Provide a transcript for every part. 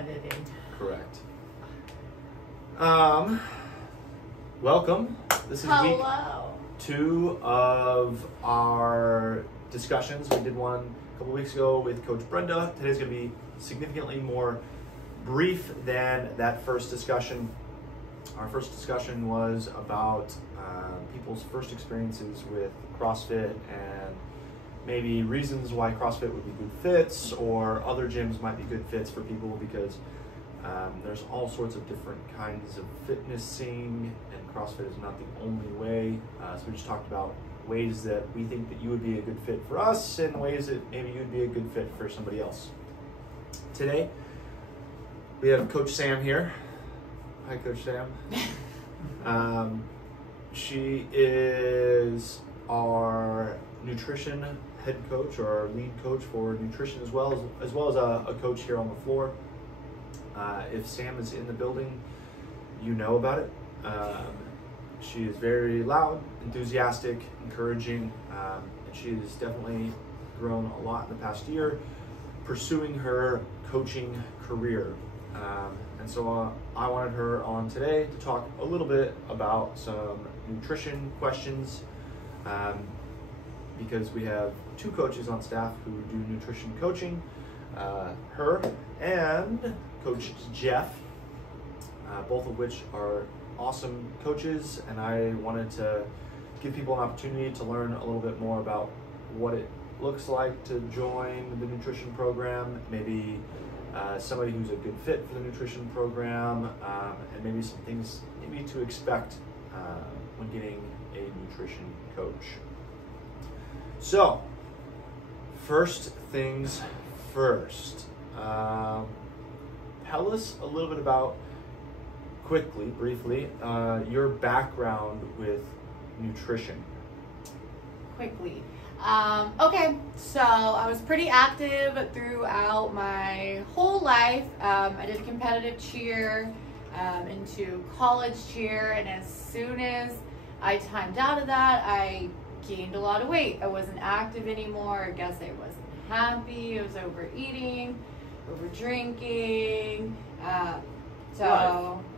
editing. Correct. Welcome. This is week 2 of our discussions. We did one a couple weeks ago with Coach Brenda. Today's going to be significantly more brief than that first discussion. Our first discussion was about people's first experiences with CrossFit and maybe reasons why CrossFit would be good fits, or other gyms might be good fits for people, because there's all sorts of different kinds of fitnessing, and CrossFit is not the only way. So we just talked about ways that we think that you would be a good fit for us, and ways that maybe you'd be a good fit for somebody else. Today, we have Coach Sam here. Hi, Coach Sam. She is our nutrition head coach, or our lead coach for nutrition, as well as a coach here on the floor. If Sam is in the building, you know about it. She is very loud, enthusiastic, encouraging, and she has definitely grown a lot in the past year pursuing her coaching career. And so I wanted her on today to talk a little bit about some nutrition questions, because we have 2 coaches on staff who do nutrition coaching, her and Coach Jeff, both of which are awesome coaches, and I wanted to give people an opportunity to learn a little bit more about what it looks like to join the nutrition program, maybe somebody who's a good fit for the nutrition program, and maybe some things maybe to expect when getting a nutrition coach. So, first things first. Tell us a little bit about, briefly, your background with nutrition. Quickly. Okay, so I was pretty active throughout my whole life. I did competitive cheer, into college cheer, and as soon as I timed out of that, I gained a lot of weight. I wasn't active anymore. I guess I wasn't happy. I was overeating, over drinking.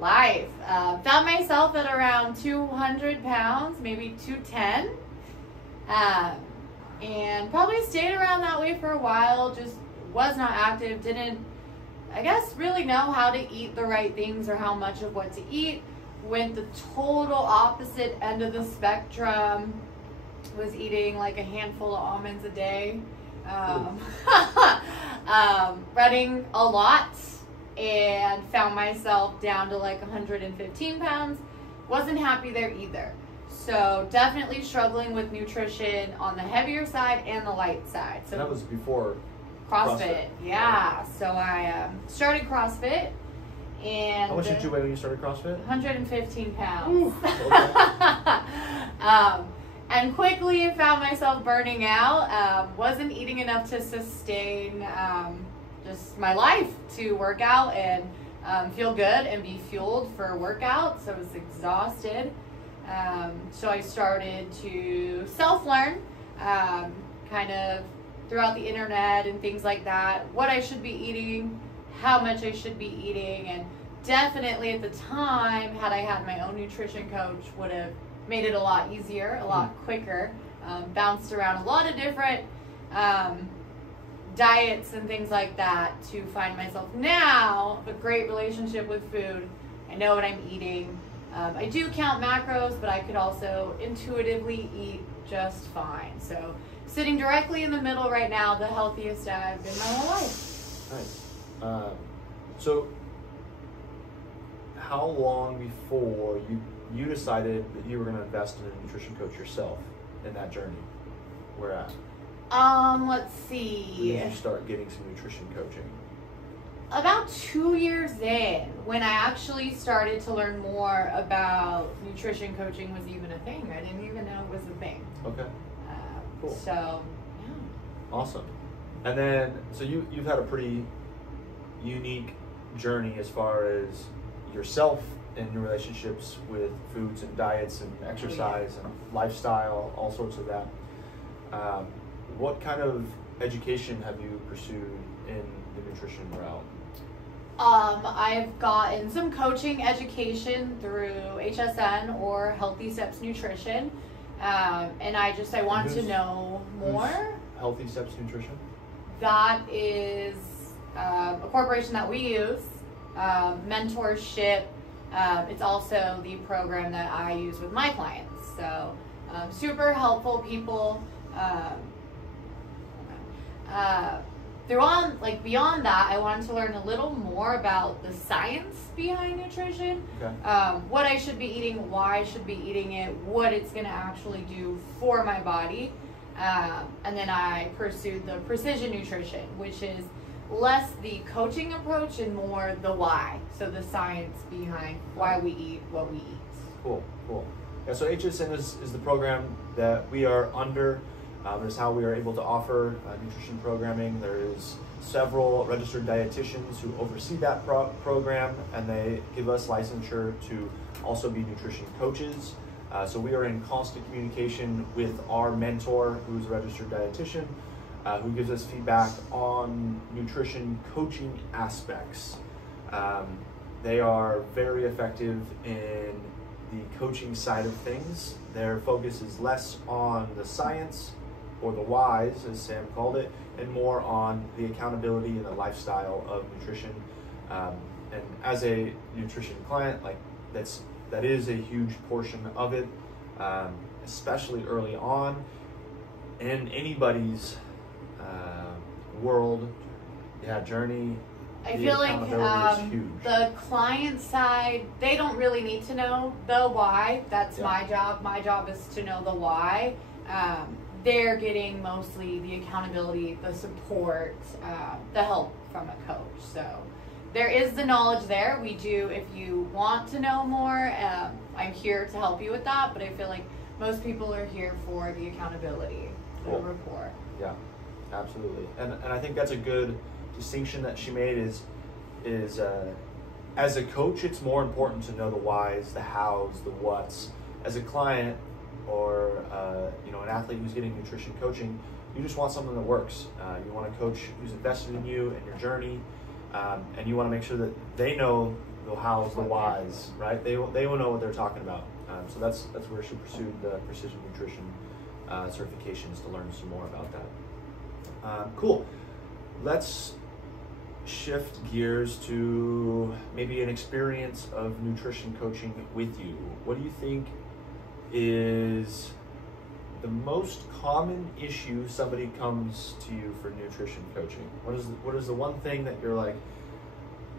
Life. Found myself at around 200 pounds, maybe 210. And probably stayed around that way for a while. Just was not active. Didn't, I guess, really know how to eat the right things or how much of what to eat. Went the total opposite end of the spectrum. Was eating like a handful of almonds a day. Running a lot, and found myself down to like 115 pounds. Wasn't happy there either. So definitely struggling with nutrition on the heavier side and the light side. So that was before CrossFit. Yeah. So I started CrossFit. And how much did you weigh when you started CrossFit? 115 pounds. Ooh, okay. And quickly found myself burning out. Wasn't eating enough to sustain just my life, to work out and feel good and be fueled for workouts. So I was exhausted. So I started to self-learn, kind of throughout the internet and things like that, what I should be eating, how much I should be eating, and definitely at the time, had I had my own nutrition coach, would have made it a lot easier, a lot quicker. Bounced around a lot of different diets and things like that to find myself now a great relationship with food. I know what I'm eating. I do count macros, but I could also intuitively eat just fine. So sitting directly in the middle right now, the healthiest I've been my whole life. Nice. So how long before you decided that you were going to invest in a nutrition coach yourself in that journey? Where at? Let's see. When did you start getting some nutrition coaching? About 2 years in, when I actually started to learn more about nutrition coaching was even a thing. I didn't even know it was a thing. Okay. Cool. So, yeah. Awesome. And then, so you've had a pretty unique journey as far as yourself and your relationships with foods and diets and exercise and lifestyle, all sorts of that. What kind of education have you pursued in the nutrition realm? I've gotten some coaching education through HSN or Healthy Steps Nutrition, and I want to know more. Healthy Steps Nutrition? That is a corporation that we use, mentorship. It's also the program that I use with my clients. So super helpful people. Beyond that, I wanted to learn a little more about the science behind nutrition. Okay. What I should be eating, why I should be eating it, what it's going to actually do for my body. And then I pursued the precision nutrition, which is less the coaching approach and more the why. So the science behind why we eat what we eat. Cool. Yeah, so HSN is the program that we are under. Is how we are able to offer nutrition programming. There is several registered dietitians who oversee that program, and they give us licensure to also be nutrition coaches. So we are in constant communication with our mentor, who's a registered dietitian, who gives us feedback on nutrition coaching aspects. They are very effective in the coaching side of things. Their focus is less on the science or the whys, as Sam called it, and more on the accountability and the lifestyle of nutrition. And as a nutrition client, that is a huge portion of it, especially early on in anybody's world, journey. I feel like the client side, they don't really need to know the why. That's my job. My job is to know the why. They're getting mostly the accountability, the support, the help from a coach. So there is the knowledge there. We do, if you want to know more, I'm here to help you with that. But I feel like most people are here for the accountability, the rapport. Yeah, absolutely. And I think that's a good distinction that she made is as a coach, it's more important to know the whys, the hows, the whats. As a client, or an athlete who's getting nutrition coaching, you just want something that works. You want a coach who's invested in you and your journey, and you want to make sure that they know the hows, the whys, right? They will know what they're talking about. So that's where she pursued the precision nutrition certifications to learn some more about that. Cool. Let's shift gears to maybe an experience of nutrition coaching with you. What do you think is the most common issue somebody comes to you for nutrition coaching? What is the one thing that you're like,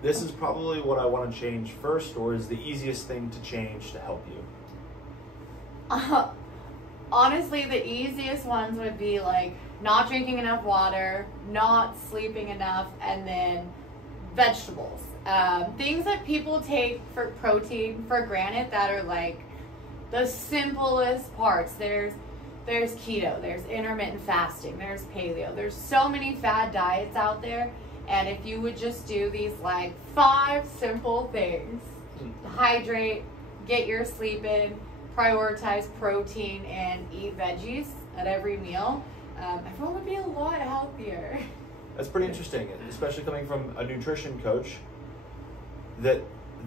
this is probably what I want to change first, or is the easiest thing to change to help you? Honestly, the easiest ones would be like not drinking enough water, not sleeping enough, and then vegetables. Things that people take for protein for granted that are like the simplest parts. There's keto, there's intermittent fasting, there's paleo. There's so many fad diets out there, and if you would just do these like 5 simple things, hydrate, get your sleep in, prioritize protein, and eat veggies at every meal, everyone would be a lot healthier. That's pretty interesting, especially coming from a nutrition coach, that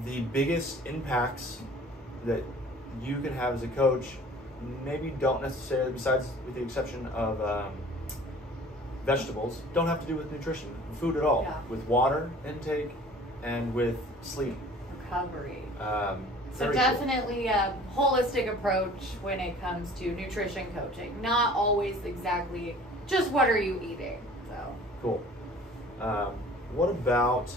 the biggest impacts that you can have as a coach maybe don't necessarily, besides with the exception of vegetables, don't have to do with nutrition, food at all. Yeah. With water intake and with sleep. Recovery. So definitely a holistic approach when it comes to nutrition coaching. Not always exactly just what are you eating. So cool. What about,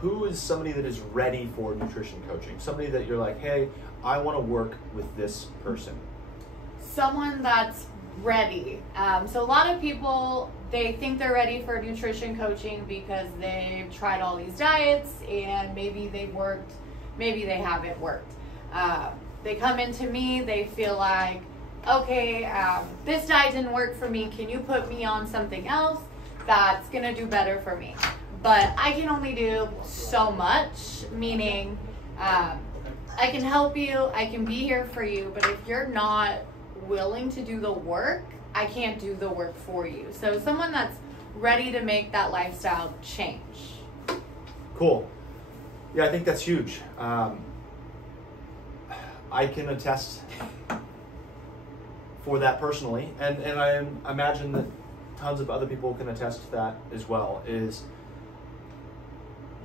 who is somebody that is ready for nutrition coaching? Somebody that you're like, hey, I want to work with this person. Someone that's ready. So a lot of people, they think they're ready for nutrition coaching because they've tried all these diets and maybe they've worked, maybe they haven't worked. They come into me, they feel like, okay, this diet didn't work for me. Can you put me on something else that's going to do better for me? But I can only do so much, meaning I can help you, I can be here for you, but if you're not willing to do the work, I can't do the work for you. So someone that's ready to make that lifestyle change. Cool. Yeah, I think that's huge. I can attest for that personally, and I imagine that tons of other people can attest to that as well, is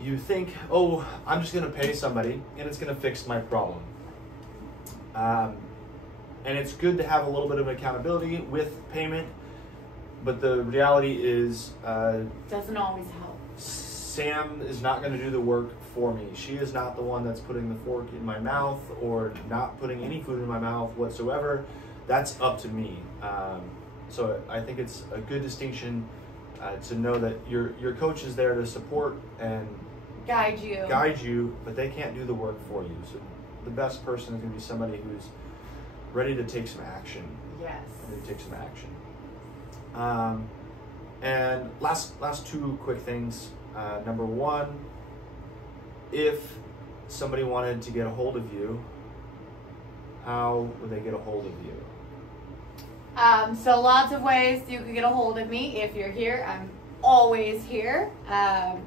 you think, oh, I'm just going to pay somebody and it's going to fix my problem. And it's good to have a little bit of accountability with payment, but the reality is... doesn't always help. Sam is not going to do the work for me. She is not the one that's putting the fork in my mouth or not putting any food in my mouth whatsoever. That's up to me. So I think it's a good distinction to know that your coach is there to support and guide you, but they can't do the work for you. So the best person is going to be somebody who's ready to take some action. Yes. Ready to take some action. And last two quick things. Number one, if somebody wanted to get a hold of you, how would they get a hold of you? So lots of ways you can get a hold of me. If you're here, I'm always here.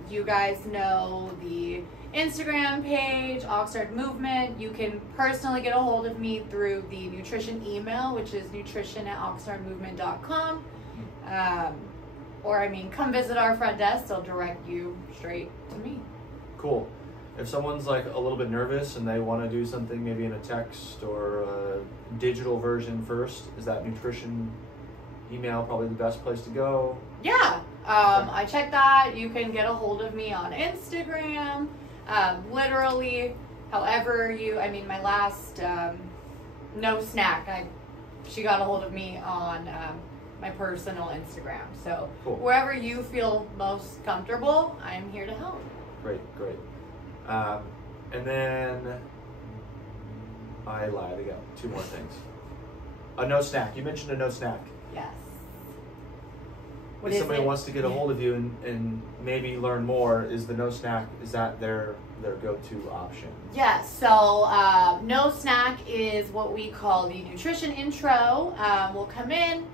You guys know the Instagram page, Oxnard Movement. You can personally get a hold of me through the nutrition email, which is nutrition@oxnardmovement.com. Or, come visit our front desk. They'll direct you straight to me. Cool. If someone's like a little bit nervous and they want to do something maybe in a text or a digital version first, is that nutrition email probably the best place to go? Yeah. I check that. You can get a hold of me on Instagram. Literally, however my last No Snack, she got a hold of me on my personal Instagram. So cool. Wherever you feel most comfortable, I'm here to help. Great. And then I lied. I got two more things. A No Snack. You mentioned a No Snack. Yes. If somebody wants to get a hold of you and maybe learn more, is the No Snack, is that their go-to option? Yes. So No Snack is what we call the nutrition intro. We'll come in.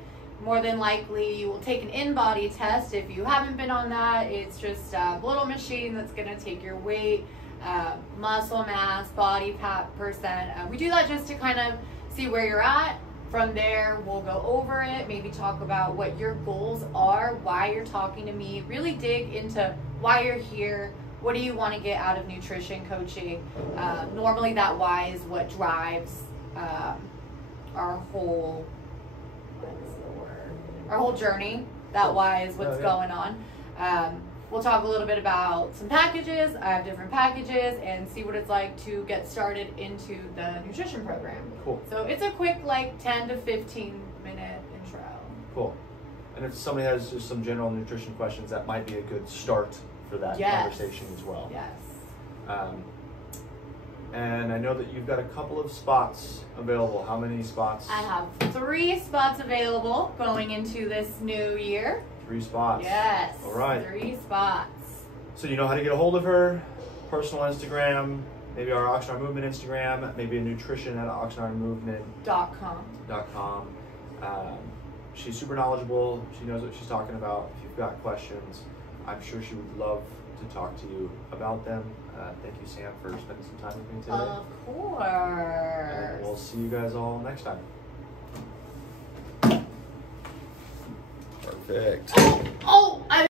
More than likely, you will take an in-body test. If you haven't been on that, it's just a little machine that's going to take your weight, muscle mass, body fat percent. We do that just to kind of see where you're at. From there, we'll go over it, maybe talk about what your goals are, why you're talking to me, really dig into why you're here, what do you want to get out of nutrition coaching. Normally that why is what drives our whole journey. That why is what's going on. We'll talk a little bit about some packages. I have different packages and see what it's like to get started into the nutrition program. Cool. So it's a quick 10 to 15 minute intro. Cool. And if somebody has just some general nutrition questions, that might be a good start for that conversation as well. Yes. And I know that you've got a couple of spots available. How many spots? I have 3 spots available going into this new year. 3 spots. Yes. All right. 3 spots. So you know how to get a hold of her. Personal Instagram, maybe our Oxnard Movement Instagram, maybe a nutrition at oxnardmovement.com. She's super knowledgeable. She knows what she's talking about. If you've got questions, I'm sure she would love to talk to you about them. Thank you, Sam, for spending some time with me today. Of course. And we'll see you guys all next time. Perfect. Oh!